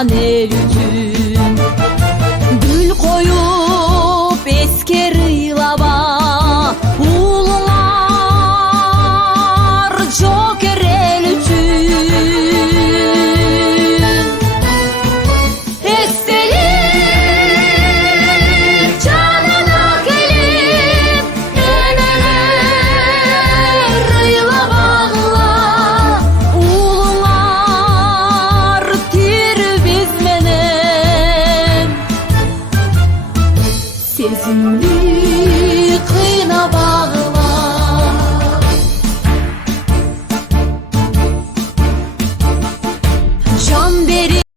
Aman el üçün gül koyup esker ıylaba ulular joker el üçün estelik canına gelip eneler ıylabağla ulular tir bizmenen sezimli kıyna bağ